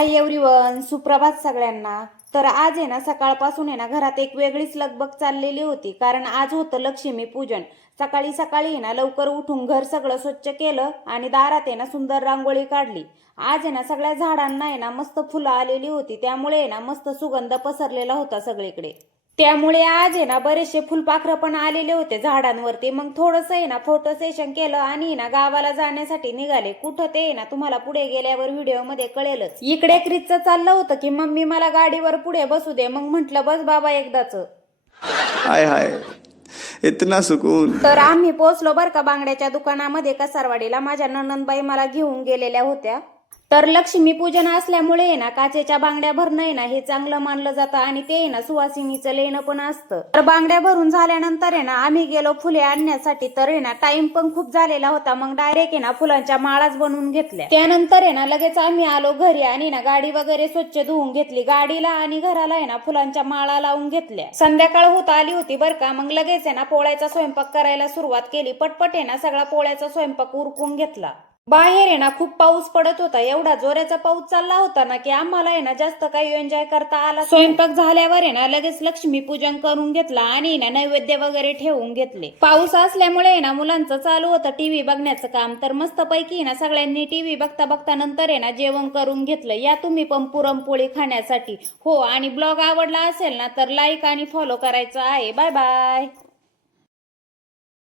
Hi everyone, सुप्रभात सगळ्यांना। तर आज आहे ना सकाळपासून आहे ना घरात एक वेगळीच लगबग चाललेली होती, कारण आज होतं लक्ष्मी पूजन। सकाळी सकाळी आहे ना लवकर उठून घर सगळं स्वच्छ केलं आणि दारात आहे ना सुंदर रांगोळी काढली। आज आहे ना सगळ्या झाडांना आहे ना मस्त फुलं आलेली होती, त्यामुळे आहे ना मस्त सुगंध पसरलेला होता सगळीकडे। त्यामुळे आज आहे ना बरेचसे फुलपाखरं पण आलेले होते झाडांवरती। मग थोडंसं आहे ना फोटो सेशन केलं आणि ना गावाला जाण्यासाठी निघाले। कुठं ते ना तुम्हाला पुढे गेल्यावर व्हिडिओ मध्ये कळेलच। इकडे क्रिसचं चाललं होतं की मम्मी मला गाडीवर पुढे बसू दे, मग म्हंटल बस बाबा एकदाच। हाय हाय, इतना सुकून। तर आम्ही पोहोचलो बर का बांगड्याच्या दुकानामध्ये कसरवाडीला। माझ्या नणंदबाई मला घेऊन गेलेल्या होत्या। तर लक्ष्मी पूजन असल्यामुळे ना काचेच्या बांगड्या भरणं ना हे चांगलं मानलं जातं आणि ते ना सुवासिनीचं लेणं पण असतं। तर बांगड्या भरून झाल्यानंतर ना आम्ही गेलो फुले आणण्यासाठी। तर ना टाइम पण खूप झालेला होता, मग डायरेक्ट ना फुलांच्या माळाच बनवून घेतल्या। त्यानंतर ना लगेच आम्ही आलो घरी आणि ना गाडी वगैरे स्वच्छ धुवून घेतली। गाडीला आणि घराला ना फुलांच्या माळा लावून घेतल्या। संध्याकाळ होत आली होती बर का। मग लगेच ना पोळ्याचा स्वयंपाक करायला सुरुवात केली। पटपट ना सगळा पोळ्याचा स्वयंपाक उरकून घेतला। बाहेर ना खूप पाऊस पडत होता, एवढा जोराचा पाऊस चालला होता ना की आम्हाला ना जास्त काही एन्जॉय करता आला। स्वयंपाक झाल्यावर ना लगेच लक्ष्मी पूजन करून घेतला आणि ना नैवेद्य वगैरे ठेवून घेतले। पाऊस असल्यामुळे ना मुलांचं चालू होतं टीव्ही बघण्याचं काम। तर मस्त पैकी ना सगळ्यांनी टीव्ही बघता बघता नंतर ना जेवण करून घेतलं। या तुम्ही पण पुरणपोळी खाण्यासाठी। हो, आणि ब्लॉग आवडला असेल ना तर लाईक आणि फॉलो करायचं आहे। Bye bye.